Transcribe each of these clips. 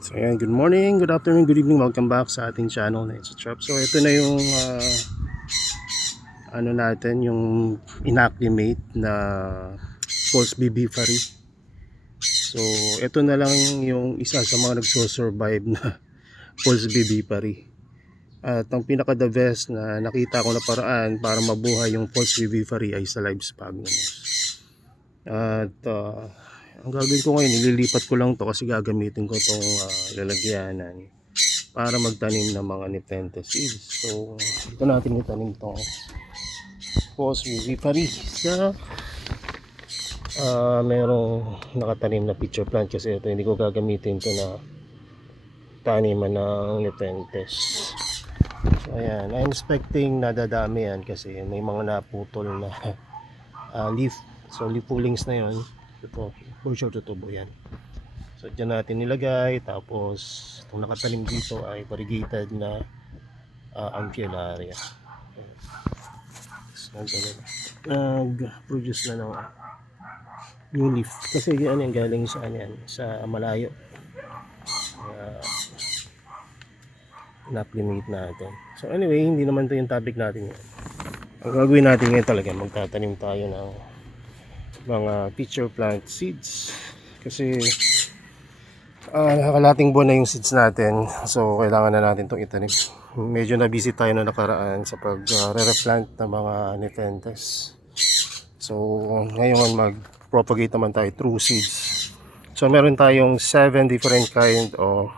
So ayan, good morning, good afternoon, good evening, welcome back sa ating channel na It's a Trap. So ito na yung ano natin, yung inacclimate na false bibifary. So ito na lang yung isa sa mga nagso-survive na false bibifary. At ang pinaka the best na nakita ko na paraan para mabuhay yung false bibifary ay sa live sphagnum. At ang gagawin ko ngayon, nililipat ko lang to kasi gagamitin ko itong lalagyanan para magtanim ng mga nepenthes seeds. So ito natin itanim itong false vivipary sa merong nakatanim na pitcher plant kasi ito hindi ko gagamitin ito na taniman ng nepenthes. So ayan, I'm expecting na dadami yan kasi may mga naputol na leaf. So leaf pullings na yon. Ito, for sure tutubo yan. So dyan natin nilagay. Tapos itong nakatanim dito ay variegated na Amphiolaria. Nag-produce na ng new leaf. Kasi yan yung galing sa, yan, sa malayo. Na-acclimate natin. So anyway, hindi naman ito yung topic natin yan. Ang gagawin natin ngayon talaga, magtatanim tayo ng mga pitcher plant seeds. Kasi nakakalating buwan na yung seeds natin. So kailangan na natin itong itanim. Medyo na-busy tayo na nakaraan sa pag-replant ng mga nepenthes. So ngayon mag-propagate naman tayo through seeds. So meron tayong 7 different kind of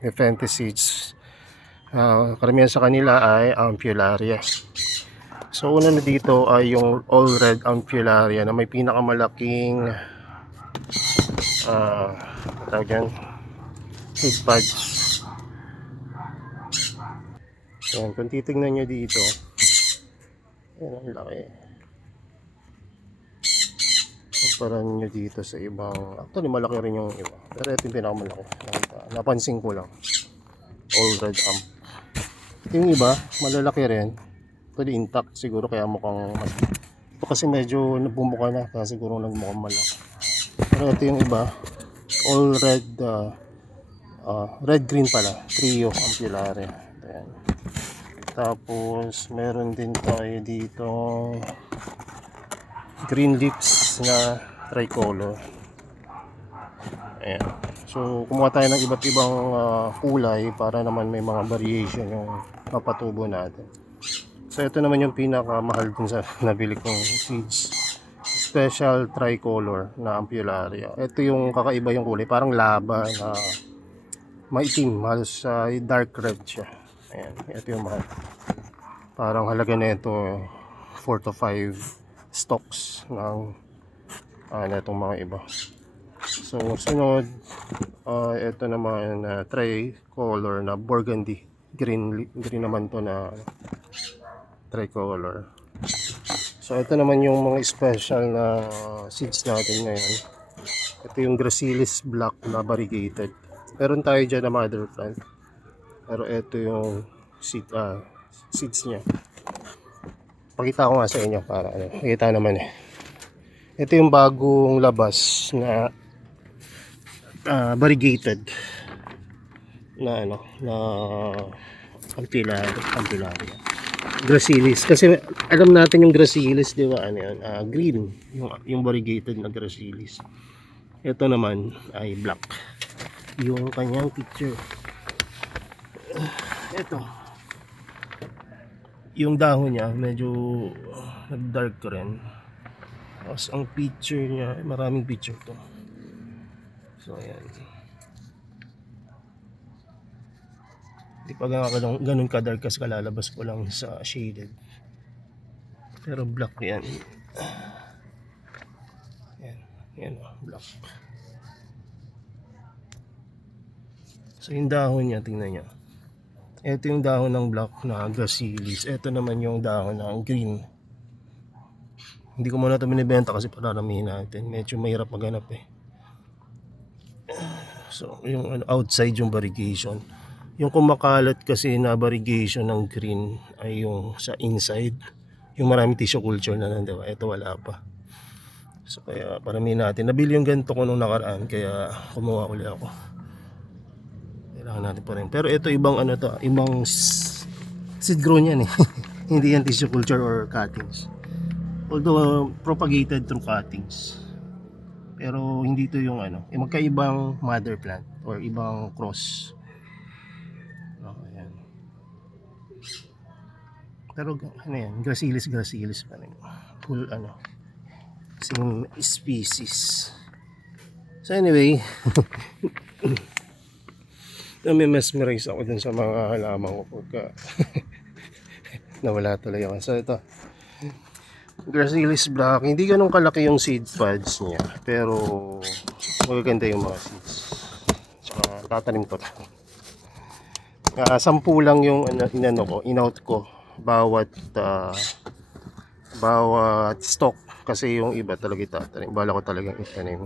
nepenthes seeds. Karamihan sa kanila ay Amphiolaria. So una na dito ay yung all red Amphiolaria na may pinakamalaking tawag yan, seed pods. Yan, kung titignan nyo dito, yan ang laki. Kumpara nyo dito sa ibang, actually malaki rin yung iba, pero ito yung pinakamalaki. Napansin ko lang, all red amp. Yung iba, malalaki rin, actually intact siguro kaya mukhang mas. Ito kasi medyo nabumuka na, kaya siguro nagmukhang malaki. Pero ito yung iba, all red, red green pala, trio Amphiolaria. Ayan. Tapos meron din tayo dito green leaves na tricolor. Ayan. So kumuha tayo ng iba't ibang kulay para naman may mga variation yung mapatubo natin. So ito naman yung pinakamahal dun sa nabili kong seeds, special tricolor na Amphiolaria. Ito yung kakaiba yung kulay, parang laba na maitim, halos dark red siya. Ayan, ito yung mahal. Parang halaga na ito 4 to 5 stalks ng itong mga iba. So sunod, ito naman tricolor na burgundy. Green naman to na tricolor. So ito naman yung mga special na seeds natin ngayon. Ito yung Gracilis Black na variegated. Meron tayo dyan na mother plant. Pero ito yung seeds niya. Pakita ko nga sa inyo para makita naman eh. Ito yung bagong labas na variegated na na Amphiolaria. Gracilis. Kasi alam natin yung Gracilis, di ba? Ano yan? Green. Yung variegated na Gracilis. Ito naman ay black. Yung kanyang picture. Ito. Yung dahon niya, medyo nag-dark rin. Tapos ang picture niya, maraming picture to. So, ayan. Hindi pa ganun ka-dark kasi kalalabas ko lang sa shaded. Pero black yan. Yan black. So yung dahon niya, tingnan niya. Ito yung dahon ng black na Gracilis. Ito naman yung dahon ng green. Hindi ko muna ito binibenta kasi pararamihin natin. Medyo mahirap maghanap eh. So yung outside yung variegation. Yung kumakalat kasi na variegation ng green ay yung sa inside. Yung maraming tissue culture na nandiba. Ito wala pa. So kaya paramihin natin. Nabili yung ganito ko nung nakaraan kaya kumuha ulit ako. Kailangan natin pa rin. Pero ito ibang ano to, ibang seed grown yan eh. Hindi yan tissue culture or cuttings. Although propagated through cuttings. Pero hindi to yung ano, magkaibang mother plant or ibang cross. Oh, ayan. Pero ano yan, gracilis pa rin. Full ano, same species. So anyway, nami-mesmerize ako dun sa mga halaman ko pagka nawala tuloy ako. So ito, Gracilis Black, hindi ganun kalaki yung seed pods niya, pero magaganda yung mga seeds. Tsaka tatanim ko. 10 lang yung inano ko, in-out ko bawat stock, kasi yung iba talaga itatanim. Bala ko talagang itanim.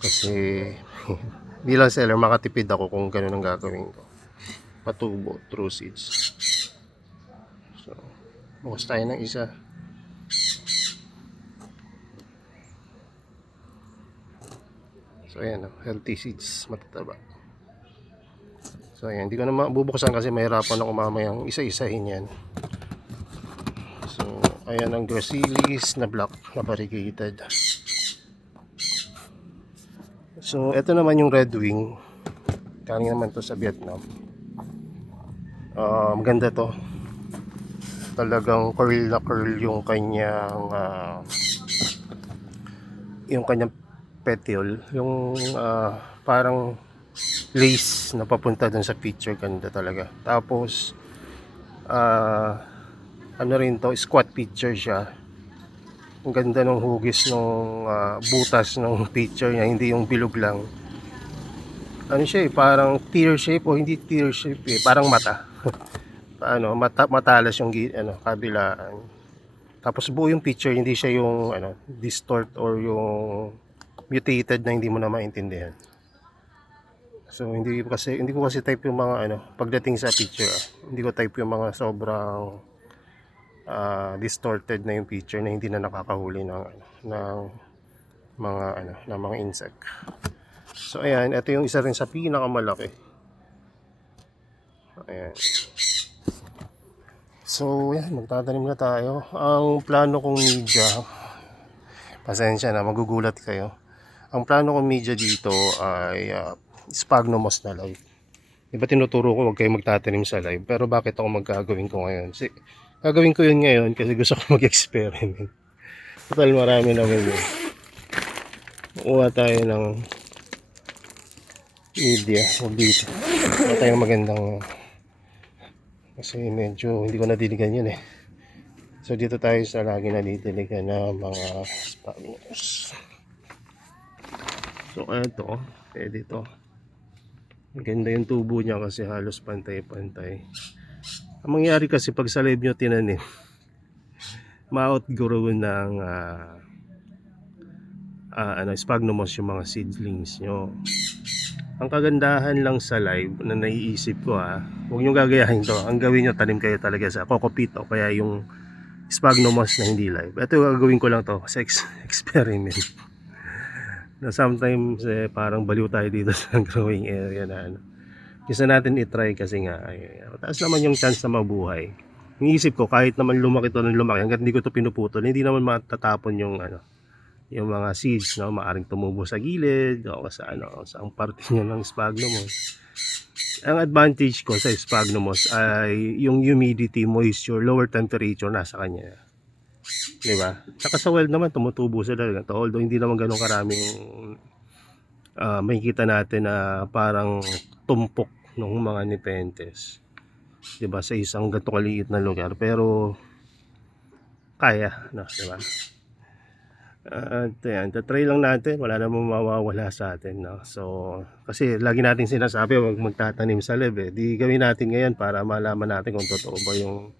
Kasi bilang seller, makatipid ako kung ganun ang gagawin ko. Patubo through seeds. So, bukas tayo ng isa. So ayan, healthy seeds, matataba. So ayan, hindi ko na mabubuksan kasi mahirapan ako mamayang isa-isahin yan. So ayan ang gracilis na black na variegated. So ito naman yung red wing. Galing naman to sa Vietnam. Maganda to. Talagang curl na curl yung kanyang petiole, yung parang lace na papunta dun sa picture. Ganda talaga. Tapos ano rin to, squat picture siya. Ang ganda ng hugis ng butas ng picture niya, hindi yung bilog lang. Ano siya parang tear shape, o hindi tear shape parang mata. Paano, matalas yung kabilaan. Tapos buo yung picture, hindi siya yung distort or yung mutated na hindi mo na maintindihan. So hindi ko kasi type yung mga pagdating sa picture, hindi ko type yung mga sobrang distorted na yung picture na hindi na nakakahuli ng mga insect. So ayan, ito yung isa rin sa pinakamalaki. Ayan. So yan, magtatanim na tayo. Ang plano kong media, pasensya na, magugulat kayo. Ang plano kong media dito ay sphagnum moss na live. Diba tinuturo ko huwag kayo magtatanim sa live, pero bakit ako magagawin ko ngayon? Gagawin ko yun ngayon kasi gusto ko mag-experiment. Total marami naman yun. Kuha tayo ng media o dito. Kuha tayo ng magandang, kasi medyo hindi ko nadiligan yun eh. So dito tayo sa lagi nadidiligan na mga sphagnums. So ito, pwede ito. Maganda yung tubo niya kasi halos pantay-pantay. Ang mangyari kasi pag sa live nyo tinanim, ma-outgrow ng sphagnum moss yung mga seedlings nyo. Ang kagandahan lang sa live na naiisip ko huwag nyo gagayahin to. Ang gawin nyo, tanim kayo talaga sa kokopit o kaya yung sphagnum moss na hindi live. Ito gagawin ko lang to sa experiment. Na sometimes parang baliw tayo dito sa growing area na gusto natin i-try kasi nga taas naman yung chance na mabuhay. Iniisip ko kahit naman lumaki to ng lumaki, hanggang hindi ko to pinuputol, hindi naman matatapon yung yung mga seeds, maaring tumubo sa gilid o sa sa ang parte niya ng sphagnum moss. Ang advantage ko sa sphagnum moss ay yung humidity, moisture, lower temperature nasa kanya. Diba? Saka sa well naman tumutubo sila ganito. Although hindi naman ganun karaming makikita natin na parang tumpok ng mga nepenthes. Diba? Sa isang ganito kaliit na lugar. Pero kaya, diba? At yan, try lang natin, wala namang mawawala sa atin, So, kasi lagi natin sinasabi huwag magtatanim sa live di gawin natin ngayon para malaman natin kung totoo ba yung,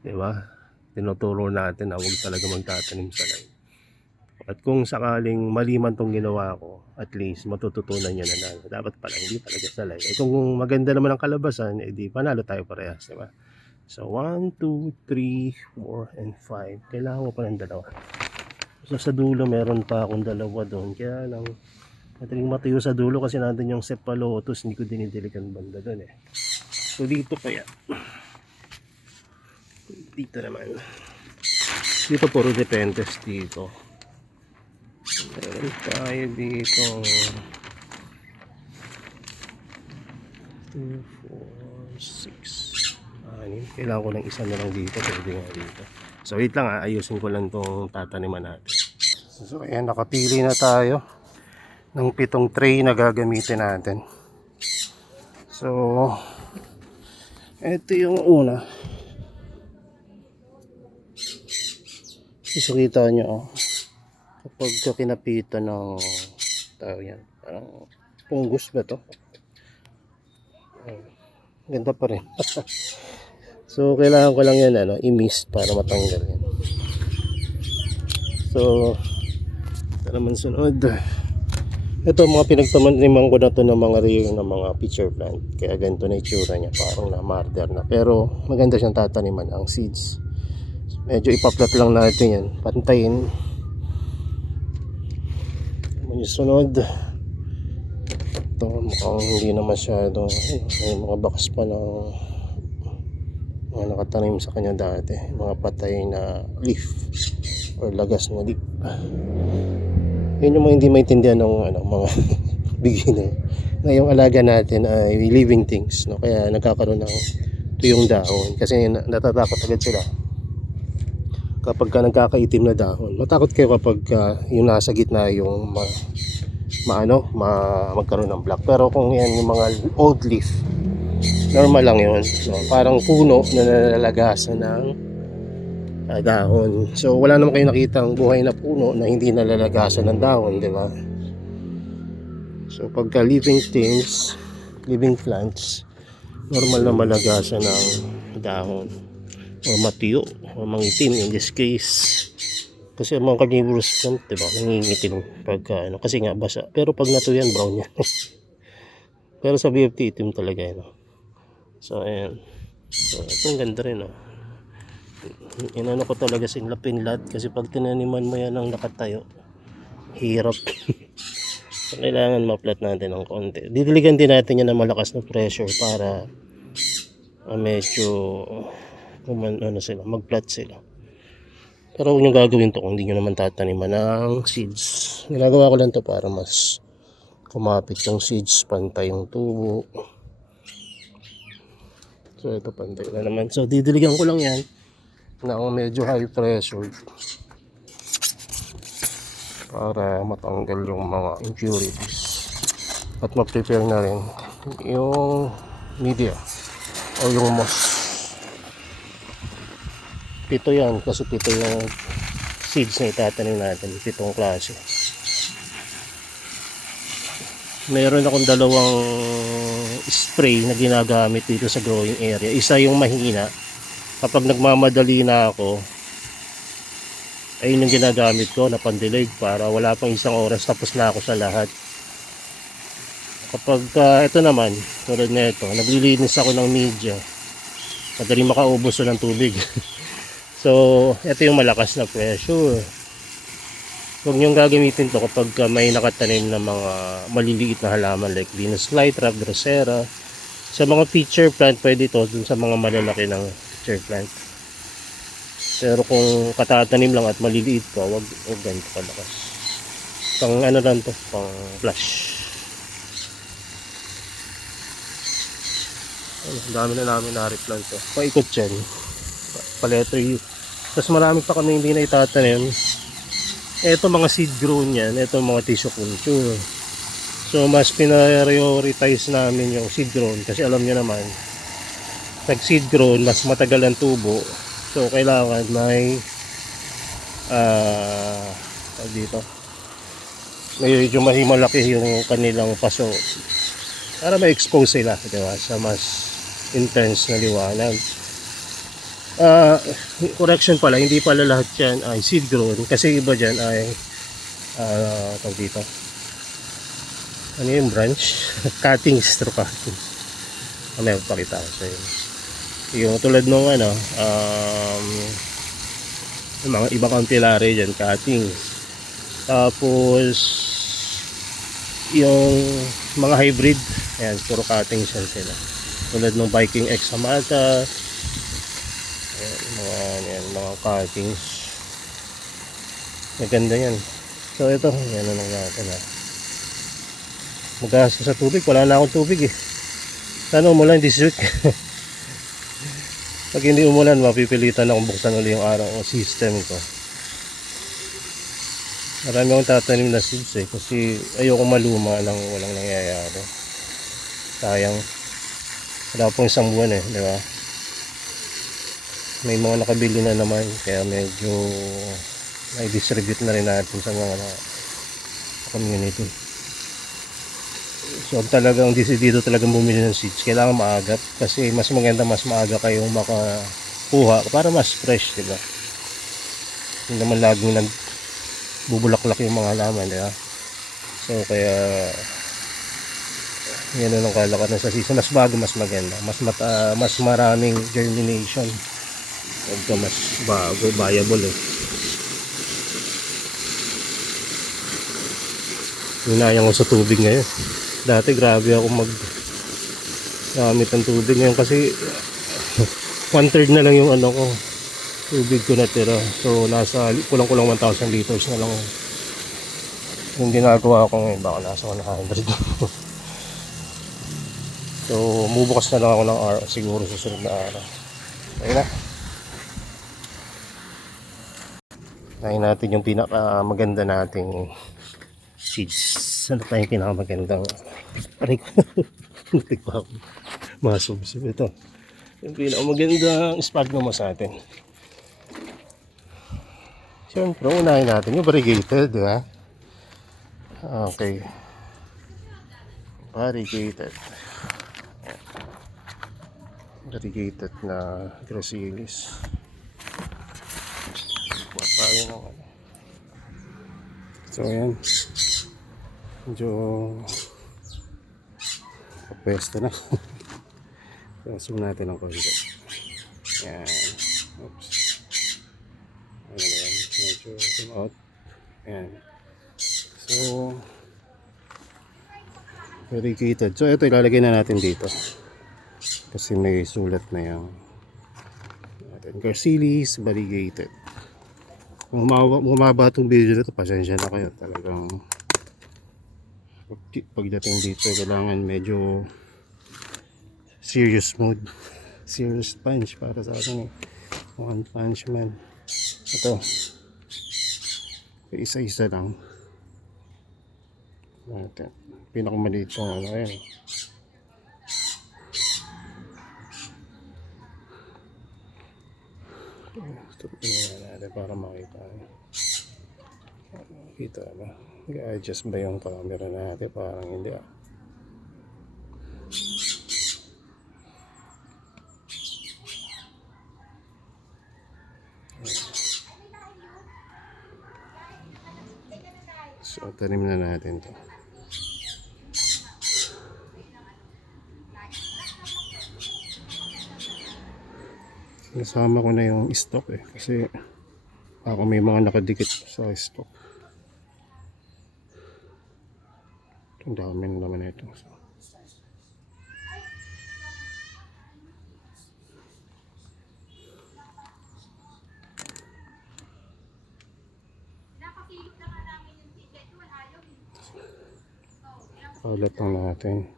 diba, tinuturo natin na huwag talaga magtatanim sa live. At kung sakaling mali man tong ginawa ko, at least matututunan nyo na dapat pala hindi talaga sa live. Kung maganda naman ang kalabasan, di panalo tayo parehas, diba? So 1, 2, 3, 4, and 5. Kailangan ko pa ng dalawa. So sa dulo meron pa akong dalawa doon, kaya lang Madaling matuyo sa dulo kasi nandun yung cephalotus, hindi ko dinidiligan banda doon eh. So dito kaya. Dito naman. Dito puro dependents dito. Meron tayo dito 2, 4, 6 6. Kailangan ko ng isa na lang dito. Pwede nga dito. So wait lang ayusin ko lang itong tataniman natin. So ayan, nakapili na tayo ng 7 tray na gagamitin natin. So ito yung una. Isukita nyo kapag kinapitan ng tao yan, parang pungus ba to? Ganda pa rin. So kailangan ko lang yan i-mist para matanggal yan. So ito naman sunod. Ito mga pinagtamaniman ko na to ng mga rare na mga pitcher plant. Kaya ganito na itsura niya, parang na marder na. Pero maganda siyang tataniman ang seeds. Medyo ipaplat lang natin yan, pantayin. Yung sunod, ito mukhang hindi na masyado, may mga bakas pa ng mga nakatanim sa kanya dati, mga patay na leaf or lagas na leaf. Yun yung mga hindi maintindihan ng mga beginner na yung alaga natin ay living things, no? Kaya nagkakaroon ng tuyong dahon kasi natatakot agad sila kapag nagkakaitim na dahon. Matakot kayo kapag yung nasa gitna yung magkaroon ng black. Pero kung yan yung mga old leaf, normal lang yun, no? Parang puno na nalalagasan ng dahon. So wala naman kayo nakitang buhay na puno na hindi nalalagasan ng dahon, di ba? So pagka living things, living plants, normal na malagasan ng dahon o matiyo o mangitim in this case. Kasi ang mga carnivorous plant, diba, nangingitim pagka kasi nga basa. Pero pag natuyan, brown yan. Pero sa BFT, itim talaga yan. So ayan. So itong ganda rin. Inano ko talaga sinlapinlat kasi pag tinaniman mo yan ng nakatayo, hirap. So kailangan ma-flat natin ng konti. Didiligan din natin yan ng malakas na pressure para medyo mag-flat sila. Pero huwag nyo gagawin to kung hindi nyo naman tataniman ng seeds. Ginagawa ko lang to para mas kumapit yung seeds, pantay yung tubo. So ito pantay na naman. So didiligan ko lang yan na medyo high pressure para matanggal yung mga impurities at ma-prepare na rin yung media o yung moss. 7 yan kasi 7 yung seeds na itatanim natin, 7 klase. Meron akong 2 spray na ginagamit dito sa growing area. Isa yung mahina, kapag nagmamadali na ako, ayun yung ginagamit ko na pandilig para wala pang 1 oras tapos na ako sa lahat. Kapag ito naman, tulad na ito, naglilinis ako ng media, madaling makaubos ng tubig. So ito yung malakas na pressure. Huwag nyo gagamitin to kapag may nakatanim na mga maliliit na halaman like Venus flytrap, Drosera. Sa mga pitcher plant pwede to, dun sa mga malalaki ng pitcher plant. Pero kung katatanim lang at maliliit pa, huwag ganito kalakas. Pang lang to, pang flash. Dami na namin na-replant to. Paikot yan, pa-letter U. Tapos marami pa kami hindi na itatanim. Ito mga seed grown yan, ito mga tissue culture. So mas prioritize namin yung seed grown kasi alam nyo naman, pag seed grown mas matagal ang tubo. So kailangan may dito medyo malaki yung kanilang paso para ma-expose sila, diba, sa mas intense na liwanag. Correction pala, hindi pala lahat yan ay seed grown kasi iba dyan ay tawag dito, ano yung branch? Cuttings, through cutting. May pakita ko sa inyo yung tulad nung yung mga ibang campilari dyan, cutting. Tapos yung mga hybrid, ayan, puro cuttings yan sila. Tulad ng Viking X Hamada, ayan, mga cuttings. Maganda yan. So ito, yan na lang natin ha. Magkasa sa tubig, wala na akong tubig eh. Sana umulan this week. Pag hindi umulan, mapipilitan akong buksan ulit yung araw o system ko. Marami akong tatanim na seeds eh, kasi ayoko maluma lang walang nangyayari. Sayang. Wala pong isang buwan eh, di ba? May mga nakabili na naman, kaya medyo i-distribute na rin natin sa mga community. So talagang dito talagang bumili ng seeds, kailangan maaga kasi mas maganda mas maaga kayong makakuha para mas fresh, di ba? Hindi naman laging nagbubulaklak yung mga halaman, di ba? So kaya yan ang kalakaran sa season, mas bago mas maganda, mas maraming germination, pagka mas bago, viable eh. Hinayang ko sa tubig ngayon. Dati grabe ako gamit ng tubig ngayon kasi 1/3 na lang yung ano ko, tubig ko natira. So nasa kulang-kulang 1,000 liters na lang yung ginagawa ko ngayon, baka nasa 100. So bubukas na lang ako ng araw, siguro susunod na araw. Ayun na. Nahin natin yung pinaka maganda nating seeds. Ano tayong pinakamagandang aray ko. Hindi pa ako masubsub. Ito yung pinakamagandang sphagnum sa atin. Siyempre unahin natin yung variegated, di ba? Okay, variegated na gracilis. Kuha tayo ng ano. So ayan, medyo kapwesto na. Zoom natin ang konti. Ayan. Oops. Ayan. Medyo zoom out. Ayan. So variegated. So ito ilalagay na natin dito kasi may sulat na yung gracilis variegated. Kung humaba itong video nito, pasensya na kayo. Talagang pagdating dito, kailangan medyo serious mode. Serious punch para sa akin eh. One punch man. Ito. Isa-isa lang. Pinakamaliit ko ano. Ayan. Ito natin para makita. Kita ba? I-adjust ba yung camera natin? Parang hindi ah. So tanim na natin to. Nasama ko na yung stock eh, kasi ako may mga nakadikit sa stock. Ang dami naman ito. So, ulit lang natin.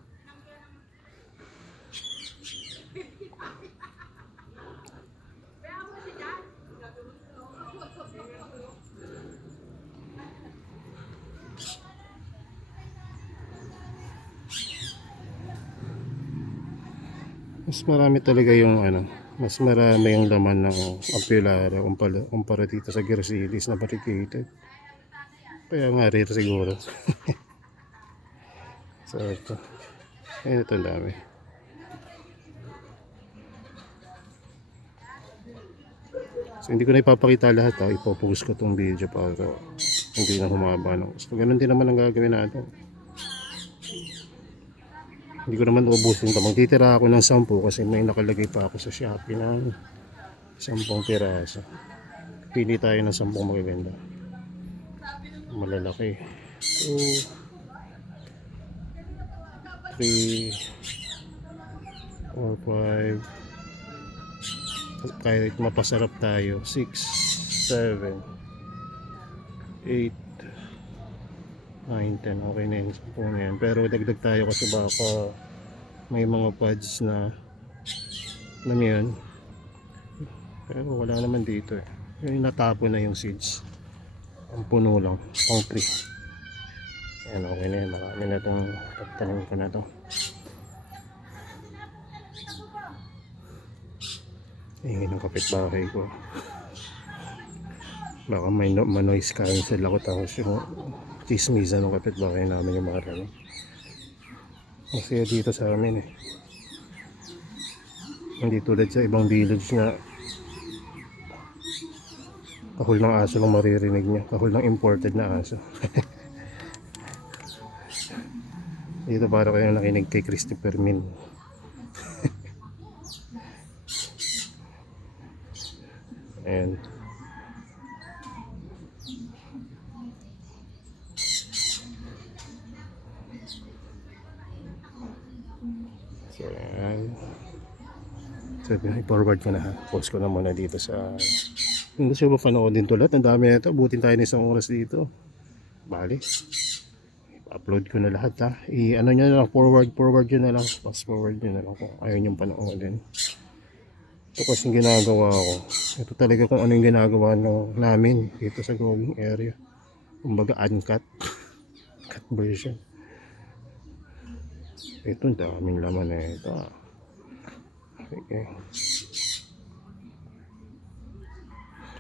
Mas marami talaga yung ano, mas marami yung laman ng Ampulara kumpara dito sa gracilis na variegated. Kaya nga rito siguro. So ito. Ayun, ito ang dami. So hindi ko na ipapakita lahat ha. Ipopost ko itong video para hindi na humaba ng gusto. Ganun din naman ang gagawin natin. Hindi ko naman ubusin ito. Magtitira ako ng 10 kasi may nakalagay pa ako sa Shopee ng 10 piraso. Pili tayo ng 10 magaganda. Malalaki. So 3, 4, 5. Kahit mapasarap tayo. 6, 7, 8, 9, 10. Okay na yun. Yan. Pero dagdag tayo kasi baka may mga pods na alam mo yun. Pero wala naman dito eh. Yung natapon na yung seeds. Ang puno lang. Pang 3. Ayan, okay na yun. Marami na itong pagtanim ko na ito. Ingin ng kapitbahay ko. Baka may noise cancel ako, tapos yung chismisan ng kapitbahay namin yung mga rami. Kasi dito sa amin eh. Hindi tulad sa ibang village na kahul ng aso lang maririnig niya. Kahul ng imported na aso. Dito para kayo nakinig kay Christopher Min. And so yan. So i-forward ko na ha. Post ko na muna dito sa kung gusto mo mapanoodin to lahat. Ang dami na ito. Butin tayo ng 1 oras dito. Bali. Upload ko na lahat ha. Ano nyo na lang. Forward nyo na lang. Fast forward nyo na lang kung ayaw nyo panoodin. Ito kasi ginagawa ko. Ito talaga kung ano yung ginagawa namin dito sa growing area. Kumbaga uncut. Cut version. Ito ang daming laman eh. Ito. Okay.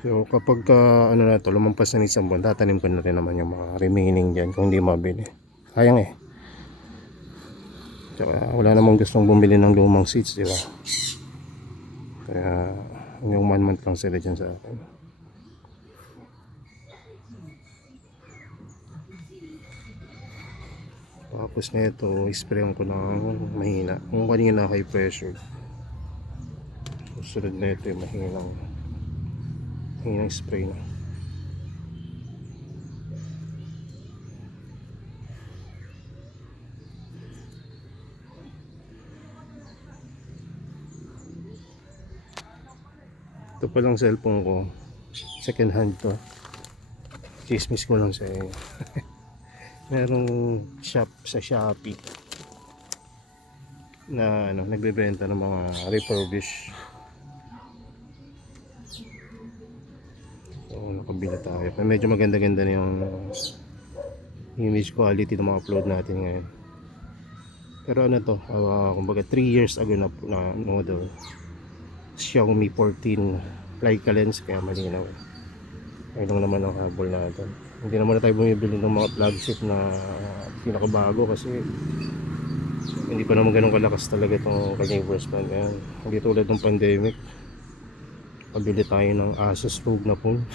So kapag ano na ito, lumampas na isang buwan, tatanim ko na rin naman yung mga remaining dyan kung hindi mabili. Sayang eh. Tsaka wala namang gustong bumili ng lumang seeds, di ba? Kaya yung 1 month lang sila dyan sa akin. Tapos na ito, isprayan ko ng mahina. Kung kanina high pressure, susunod na ito yung mahinang spray na. Ito palang cellphone ko, second hand to. Chismis ko lang sa inyo. Merong shop sa Shopee na nagbebenta ng mga refurbish. So nakabili tayo. Medyo maganda-ganda na yung image quality ng mga upload natin ngayon. Pero ano to, kumbaga 3 years ago na model. Xiaomi 14 Leica lens, kaya malinaw. Ayun lang naman ang habol natin. Hindi naman na tayo bumibili ng mga flagship na pinakabago kasi hindi pa naman ganun kalakas talaga itong carnivorous plant ngayon. Hindi tulad ng pandemic, pabili tayo ng Asus ROG na phone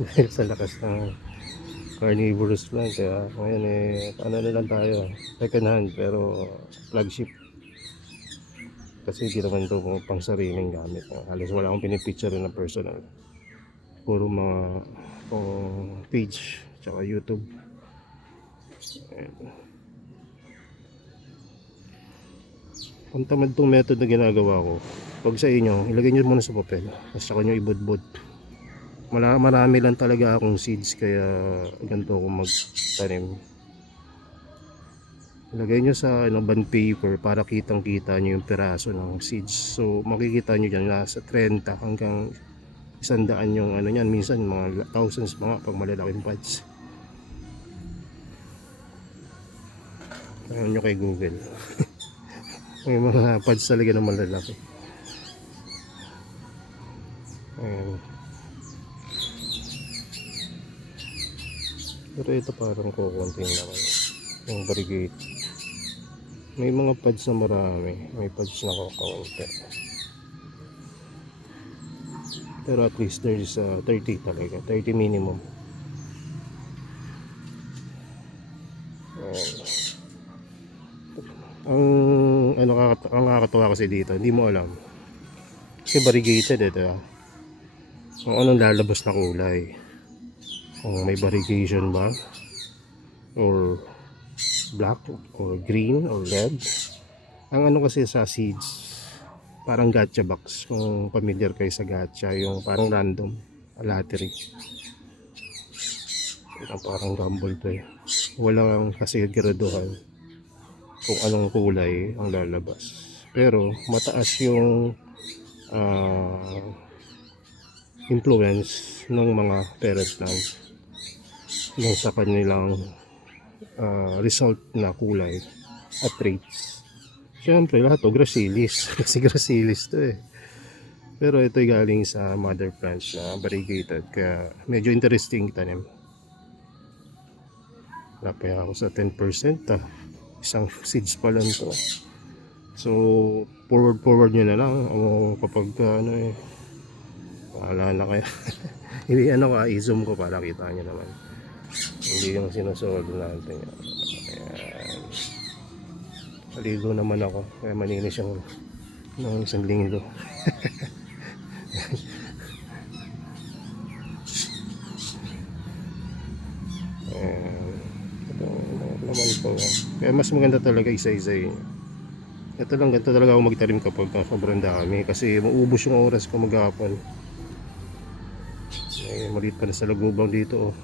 dahil sa lakas ng carnivorous plant. Kaya ngayon ano na lang tayo, second hand pero flagship. Kasi hindi naman ito pang sariling gamit. Halos wala akong pinipicture na personal. Puro mga page tsaka YouTube. Kung tamad itong method na ginagawa ko, pag sa inyo, ilagay nyo muna sa papel. Tapos saka nyo ibudbud. Marami lang talaga akong seeds, kaya ganito ako magtanim. Ilagay nyo sa bond paper para kitang kita nyo yung piraso ng seeds. So makikita nyo dyan nasa 30 hanggang 100 yung yan. Minsan mga thousands mga pag malalaking pods. Ayun nyo kay Google. May mga pods talaga na malalaki. Ayun. Pero ito parang kukunting naman yung variegate. May mga pods na marami, may pods na kakaunti. Pero at least there is 30 talaga, 30 minimum. Ang nakakatawa kasi dito, hindi mo alam. Kasi variegated ito. Kung anong lalabas na kulay. Kung may variegation ba or black or green or red. Ang ano kasi sa seeds, parang gacha box. Kung familiar kayo sa gacha, yung parang random lottery. Ito parang gamble to eh. Walang kasi graduhan kung anong kulay ang lalabas. Pero mataas yung ah, influence ng mga parent lang yung sa kanilang result na kulay at traits. Siyempre lahat to gracilis kasi gracilis to eh. Pero ito ay galing sa mother plant na variegated kaya medyo interesting tanim. Lapay ako sa 10% ah. Isang seeds pa lang to. So forward nyo na lang o kapag ano eh wala na kaya hindi ano ka i-zoom ko para kita nyo naman hindi yung sinusunod natin. Ayan, maligo naman ako kaya malinis yung ng isang linggo. Ayan, ito naman po kaya mas maganda talaga isa-isa yun. Ito lang, ganito talaga ako magtanim kapag sobrang dami kasi maubos yung oras ko maghapon. Eh, maliit pa na sa lagubang dito oh.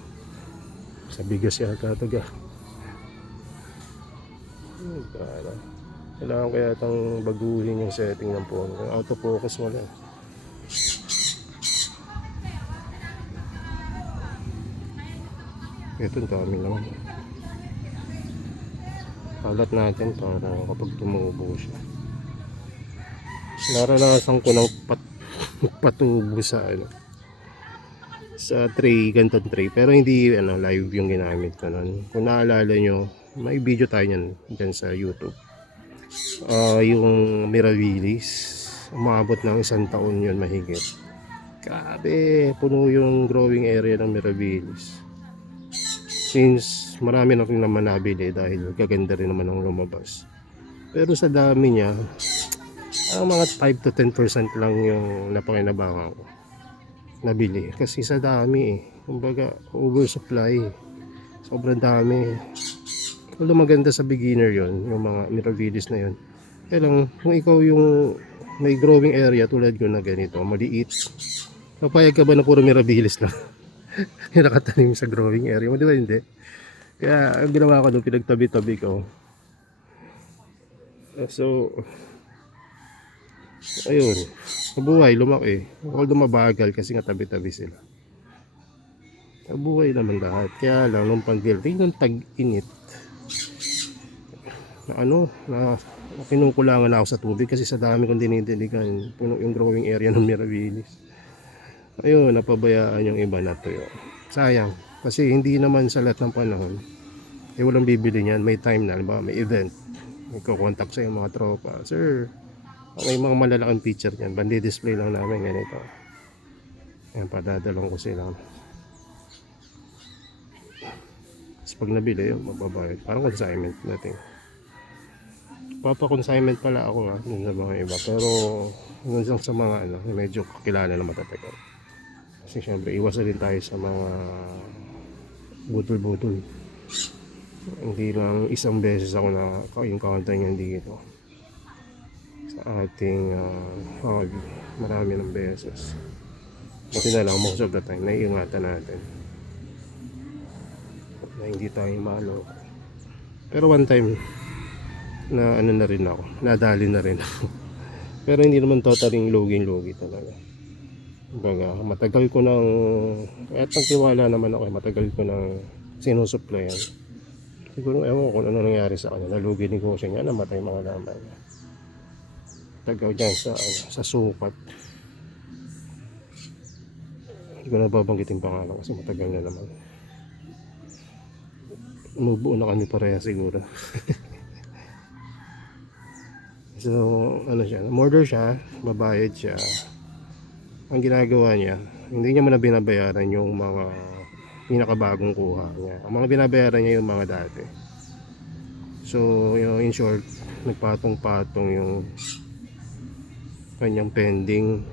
Sa bigas yata ito ga. Kailangan ko yatang baguhin yung setting ng phone. Autofocus mo lang. Ito ang dami naman. Kalat natin para kapag tumubo siya. Naranasan ko ng patubo sa ano sa tray, ganitong tray pero hindi ano live yung ginamit ko nun. Kung naalala nyo may video tayo nyan dyan sa YouTube. Yung Mirabilis umabot ng 1 taon yun mahigit. Grabe puno yung growing area ng Mirabilis. Since marami na rin naman nabili dahil gaganda rin naman ang lumabas. Pero sa dami niya ang mga 5 to 10% lang yung napakinabangan ko nabili kasi sa dami eh. Kumbaga oversupply, sobrang dami. Although maganda sa beginner yon yung mga Mirabilis na yon. Kaya lang kung ikaw yung may growing area tulad ko na ganito maliit, papayag ka ba na puro Mirabilis lang yung nakatanim sa growing area mo? Di ba hindi? Kaya ang ginawa ko doon pinagtabi-tabi ko. So ayun, nabuhay, lumaki. Although mabagal kasi nga tabi-tabi sila. Nabuhay naman lahat. Kaya lang nung pag-building nung tag-init na ano, na kinukulangan ako sa tubig kasi sa dami kong dinidiligan. Puno yung growing area ng Mirabilis. Ayun, napabayaan yung iba na tuyo. Sayang. Kasi hindi naman sa lahat ng panahon eh walang bibili niyan. May time na, diba? May event. May kukontak sa yung mga tropa. Sir, may mga malalaking picture niyan. Bandi display lang namin ganito. Ayan, padadalong ko silang. Tapos pag nabili, yun, mababayad. Parang consignment natin. Papa-consignment pala ako ha, dun sa mga iba. Pero, dun sa mga ano, medyo kakilala na matatagal. Kasi syempre, iwas din tayo sa mga butol-butol. Hindi lang isang beses ako na ka-encounter niyan dito. Sa ating marami ng beses. Buti na lang most of the time naiingatan natin na hindi tayo malo. Pero one time na ano na rin ako, nadali na rin ako. Pero hindi naman totally loging-logi talaga. Kumbaga, matagal ko nang at nagtiwala naman ako, matagal ko nang sinusuplayan. Siguro ewan ko kung ano nangyari sa kanya, nalugi negosyo niya, namatay mga lamay niya. Tagaw dyan sa sukat. Hindi ko na babanggitin pangalan kasi matagal na naman. Umubuo na kami pareha siguro. So ano siya, murder siya, babayad siya. Ang ginagawa niya, hindi niya muna binabayaran yung mga pinakabagong kuha niya. Ang mga binabayaran niya yung mga dati. So yung in short, nagpatong-patong yung kanyang pending.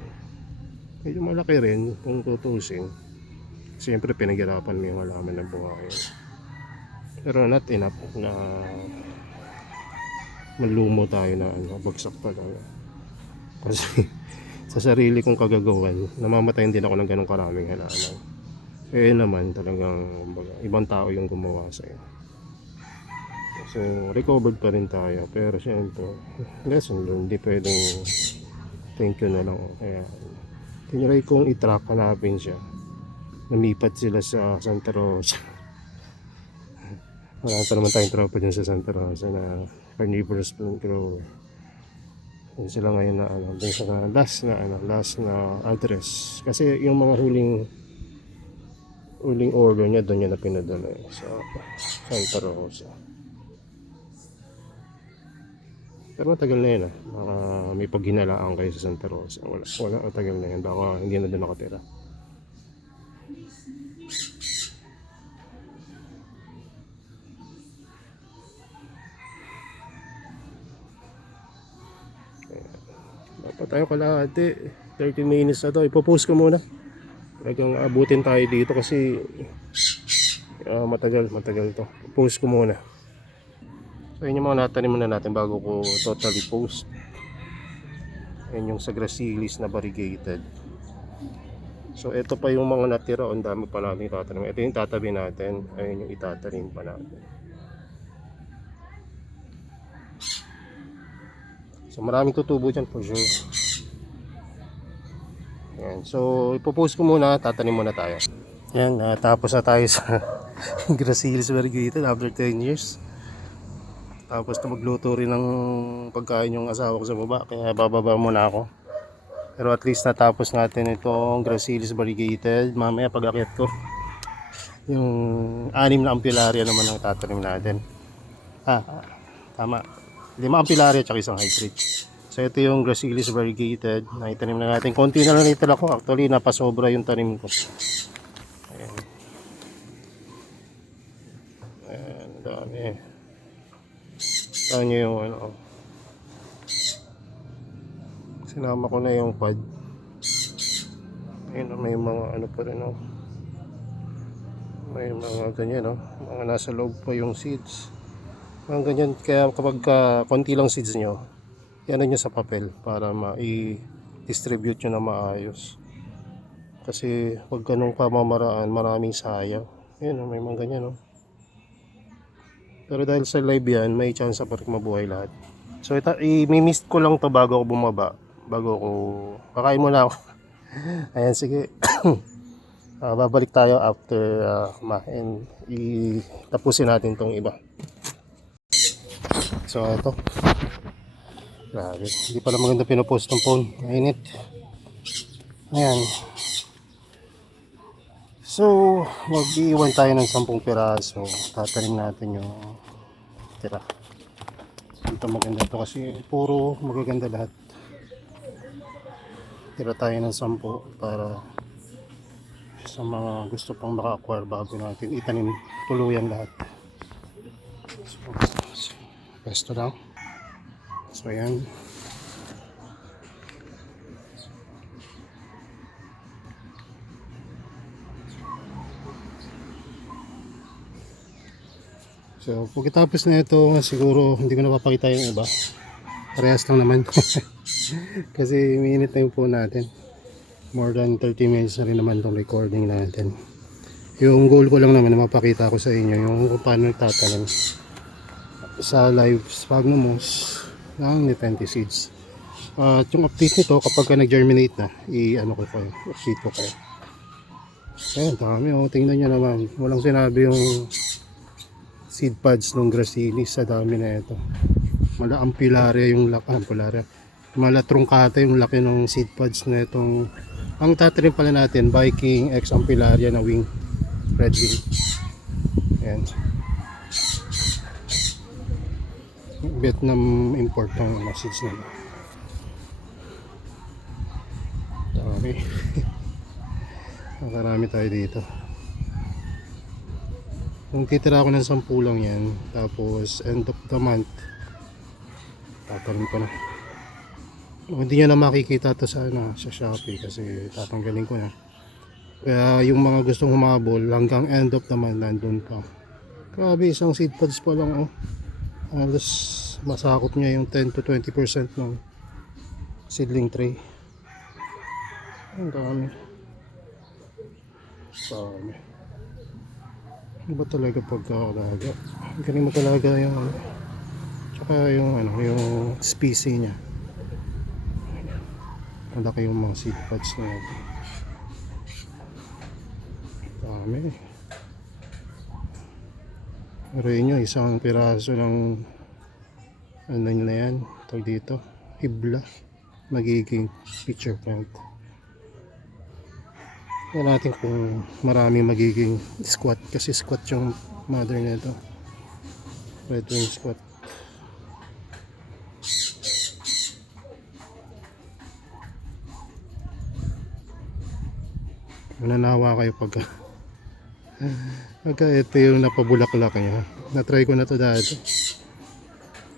Medyo malaki rin kung tutusin. Siyempre pinaghirapan mo yung halaman ng buhay. Pero not enough na malumo tayo na bagsak talaga. Kasi sa sarili kong kagagawan, namamatayin din ako ng ganong karaming halaman. Eh naman talagang ibang tao yung gumawa sa'yo. So recovered pa rin tayo, pero syempre lesson learned, hindi pwedeng thank you na lang. Kaya tinry kong i-track, hanapin siya. Lumipat sila sa Santa Rosa. Wala pa naman tayong tropa dyan sa Santa Rosa na carnivorous plant grower. Yun sila ngayon na dun sa last na address. Kasi yung mga huling order niya doon niya na pinadala sa Santa Rosa. Pero matagal na yun baka may paghinalaan kayo sa Santa Rosa. Wala, matagal na yun. Baka hindi na doon nakatira. Dapat tayo kalahati. 30 minutes na to. Ipopost ko muna. Talagang abutin tayo dito kasi matagal to. Post ko muna. So yun yung mga natanim muna natin bago ko totally post. Yun yung sa Gracillis na variegated. So ito pa yung mga natira. Ang dami pa natin itatanim. Ito yung tatabi natin. Ayun yung itatanim pa natin. So maraming tutubo dyan for sure. Yan. So ipopost ko muna. Tatanim muna tayo. Yan. Tapos na tayo sa Gracillis variegated after 10 years. Tapos na magluto rin ng pagkain yung asawa ko sa baba. Kaya bababa muna ako. Pero at least natapos natin itong Gracillis variegated. Mamaya pag-akyat ko, yung 6 na ampilaria naman ang tatanim natin. Tama. 5 ampilaria at isang hybrid. So ito yung Gracillis variegated na itanim na natin. Konti na lang itala ko. Actually napasobra yung tanim ko. Ayan. Ayan. Dami. Saan nyo yung sinama ko na yung pad. Ayun, may mga pa rin may mga ganyan mga nasa loob pa yung seeds, mga ganyan. Kaya kapag konti lang seeds nyo, yan nyo sa papel para ma-distribute nyo na maayos. Kasi pag ganun pamamaraan, maraming sayang. Ayun, may mga ganyan Pero dahil sa live yan, may chance pa rin mabuhay lahat. So i-mist ko lang to bago ako bumaba. Bago ako kakain muna ako. Ayan, sige. Babalik tayo after kumain. Tapusin natin tong iba. So ito. Grabe. Hindi pala maganda pinopost ng phone. Mainit. Ayan. So mag-iwan tayo ng 10 piraso. Tatanim natin yung tira. Ito maganda ito kasi puro magaganda lahat. Tira tayo ng 10 para sa mga gusto pang maka-acquire bago natin itanim tuluyan lahat. So pesto lang. So ayan. So pagkatapos na ito, siguro hindi ko napapakita yung iba. Parehas lang naman. Kasi minute na yung phone natin. More than 30 minutes na rin naman itong recording natin. Yung goal ko lang naman na mapakita ko sa inyo yung kung paano nagtatanim sa live sphagnum ng Nepenthe seeds. At yung update nito kapag nag-germinate na, ko kayo, update ko kayo. Ayan, dami tingnan nyo naman. Walang sinabi yung seed pads ng Gracillis, sa dami na ito. Mala ampilaria yung laki, mala truncata yung laki ng seed pads na itong. Ang tatanim pala natin, Viking X ampilaria na wing, red wing. Ayan. Vietnam import ng seeds nila. Dami. Makarami tayo dito. Kung titira ako ng 10 lang yan, tapos end of the month tatanim ko na. Hindi nyo na makikita to sa Shopee kasi tatanggalin ko na. Kaya yung mga gustong humabol hanggang end of the month nandun pa. Grabe, isang seed pods pa lang oh. Halos masakop niya yung 10 to 20% ng seedling tray. Ang dami. Dami. Iba talaga pagkakalaga. Galing mo talaga yung ano. Tsaka yung ano, yung species niya. Malaki yung mga seed pods na yan. Dami. Pero yun yung isang piraso ng ano na yan, tawag dito, hibla, magiging picture plant. Yan natin kung marami magiging squat, kasi squat yung mother nito, red wing squat. Mananawa kayo pagka ito yung napabulaklak niya. Na-try ko na to dati.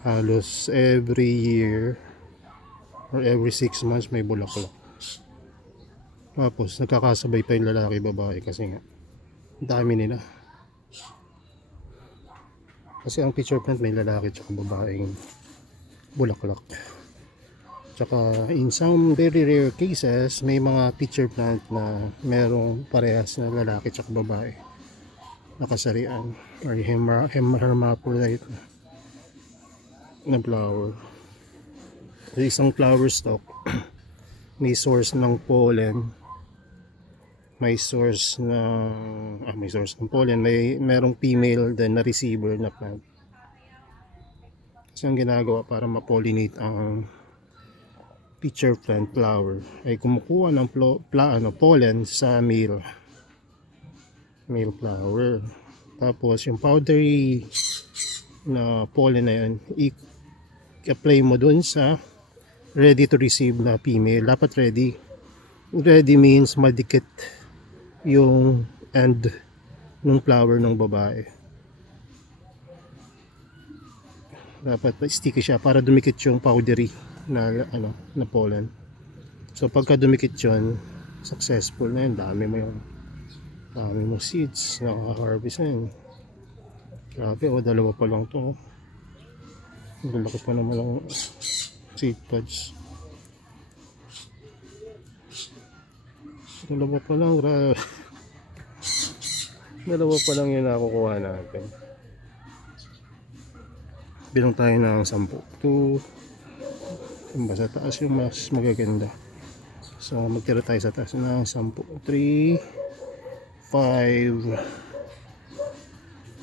Halos every year or every 6 months may bulaklak. Tapos nagkakasabay pa yung lalaki babae kasi nga dami nila. Kasi ang picture plant may lalaki tsaka babaeng bulaklak. Tsaka in some very rare cases may mga picture plant na merong parehas na lalaki tsaka babae nakasarian or hermaphrodite na flower. Sa isang flower stalk may source ng pollen, may source ng pollen, merong female din na receiver na plant. Kasi ang ginagawa para ma-pollinate ang picture plant flower ay kumukuha ng pollen sa male flower. Tapos yung powdery na pollen na yun i-apply mo dun sa ready to receive na female. Dapat ready means madikit yung end ng flower ng babae. Dapat sticky siya para dumikit yung powdery na pollen. So pagka dumikit yun, successful na yun. Dami mo seeds, nakaka-harvest na yun. Grabe, dalawa pa lang to. Malaki pa naman ang seed pods. Dalawa pa lang, grabe. Dalawa pa lang yung nakukuha natin. Bilang tayo ng 10. Yung sa taas yung mas magaganda. So magtira tayo sa taas ng 10. 3, 5,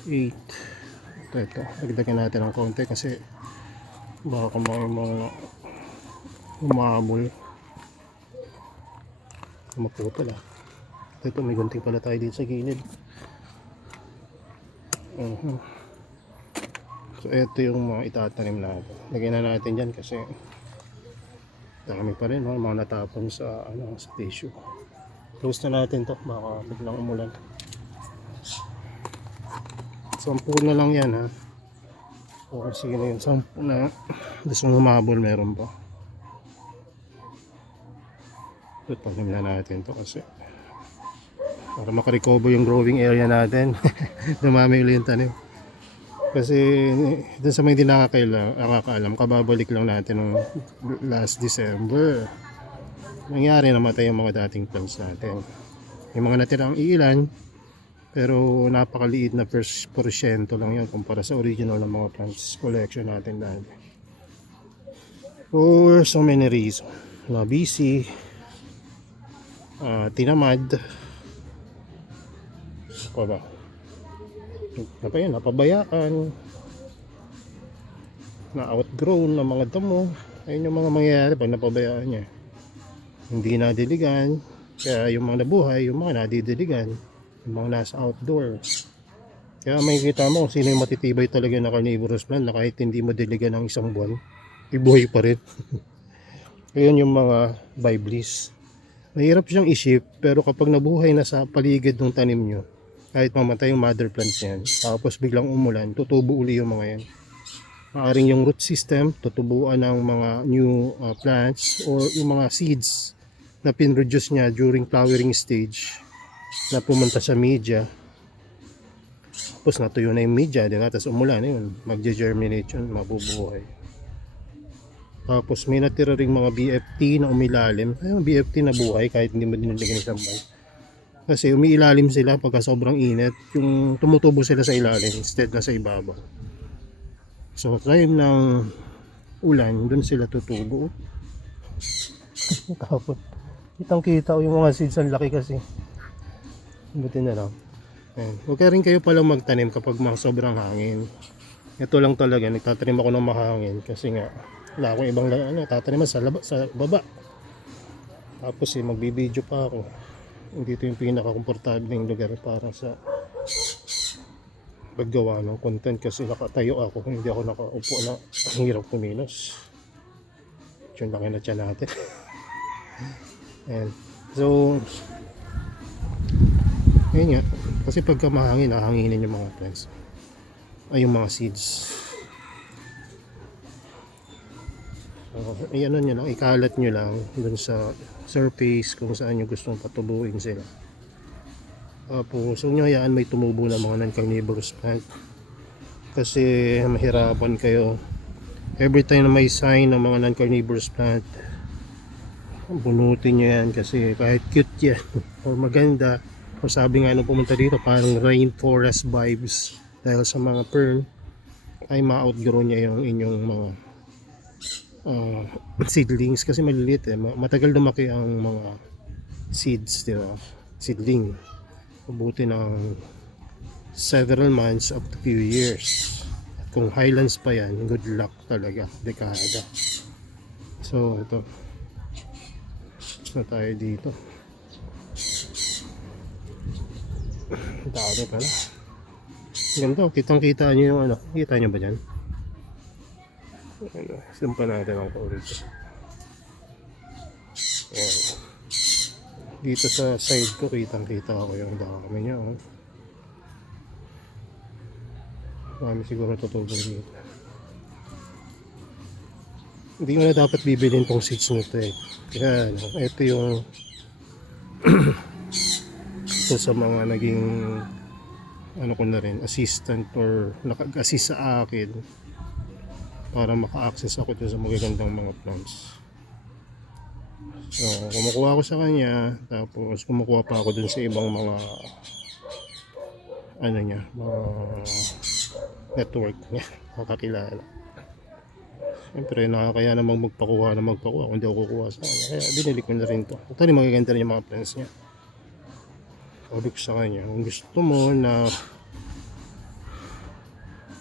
8. Ito, dagdagan natin ng konti kasi baka may mga umabol, maputol ah. Ito, may gunting pala tayo dito sa gilid. So ito yung mga itatanim natin. Lagyan na natin dyan kasi dami pa rin, mga natapon sa tissue. Close na natin to, baka biglang umulan. 10 na lang yan ha. O sige na yun, 10 na. Gusto humabol, meron pa. Ito, tanim na natin to kasi para makarecover yung growing area natin. Dumami ulit yung tanim. Kasi dun sa mga hindi nakakaalam, kababalik lang natin ng last December. Nangyari, namatay yung mga dating plants natin. Yung mga natirang ilan, pero napakaliit na porsyento lang yun kumpara sa original ng mga plants collection natin dati. For so many reasons. Busy, tinamad, ako ba? Napabayaan, na-outgrown ng mga damo. Ayun yung mga mangyayari pag napabayaan niya. Hindi nadiligan, kaya yung mga nabuhay, yung mga nadidiligan, yung mga nasa outdoor. Kaya makikita mo kung sino yung matitibay talaga na carnivorous plant na kahit hindi mo diligan ng isang buwan, ibuhay pa rin. Ayun yung mga viblis. Mahirap siyang isip, pero kapag nabuhay na sa paligid ng tanim nyo, kahit mamatay yung mother plant niyan, tapos biglang umulan, tutubo uli yung mga yan. Maaring yung root system, tutubuan ng mga new plants or yung mga seeds na pinroduce niya during flowering stage na pumunta sa media. Tapos natuyo na yung media, di ba? Tapos umulan, yun, magge-germinate yun, mabubuhay. Tapos may natira ring mga BFT na umilalim. Ayun, BFT na buhay kahit hindi mo diniligan ng tambay. Kasi umiilalim sila pagka sobrang init, yung tumutubo sila sa ilalim instead na sa ibabaw. So time ng ulan, dun sila tutubo. Tapos kitang kita yung mga seeds, ang laki kasi. Buti na lang. Ayan. Huwag rin kayo palang magtanim kapag mga sobrang hangin. Ito lang talaga, nagtatanim ako ng mahangin kasi nga wala akong ibang tatanim sa baba. Tapos magbibideo pa ako. Dito yung pinaka-komportableng lugar para sa paggawa ng content kasi nakatayo ako, hindi ako nakaupo na ang hirap kumilos. Yun lang na tiyan natin. Ayan. So ayun nga, kasi pagka mahangin, hahanginin yung mga plants ay yung mga seeds. So, ayan nyo lang, ikalat nyo lang dun sa surface kung saan nyo gustong patubuin sila. Tapos huwag nyo hayaan may tumubo na mga non-carnivorous plant kasi mahirapan kayo every time na may sign ng mga non-carnivorous plant. Bunutin nyo yan kasi kahit cute yan o maganda, o sabi nga nung pumunta dito parang rainforest vibes dahil sa mga fern, ay ma-outgrow niya yung inyong mga seedlings kasi maliliit matagal lumaki ang mga seeds, di ba? Seedling mabuti ng several months up to few years. At kung highlands pa yan, good luck talaga, dekada. So ito na tayo dito. Dami pala. Ganito, kitang kita nyo yung kita nyo ba dyan? Sumpa natin ang kaulit. Ayan. Dito sa side ko, kitang kita ko yung dami nya. Marami siguro tutubong dito. Hindi mo na dapat bibilin tong seeds nito Kaya ito yung ito sa mga naging ko na rin, assistant or nag-assist sa akin para maka-access ako dun sa magagandang mga plants. So kumukuha ako sa kanya, tapos kumukuha pa ako dun sa ibang mga mga network niya, makakilala. Siyempre nakakaya namang magpakuha kung hindi ako kukuha sa kanya, kaya binili ko na rin to. Ito rin magaganda rin yung mga plants niya. Sabi ko sa kanya, kung gusto mo na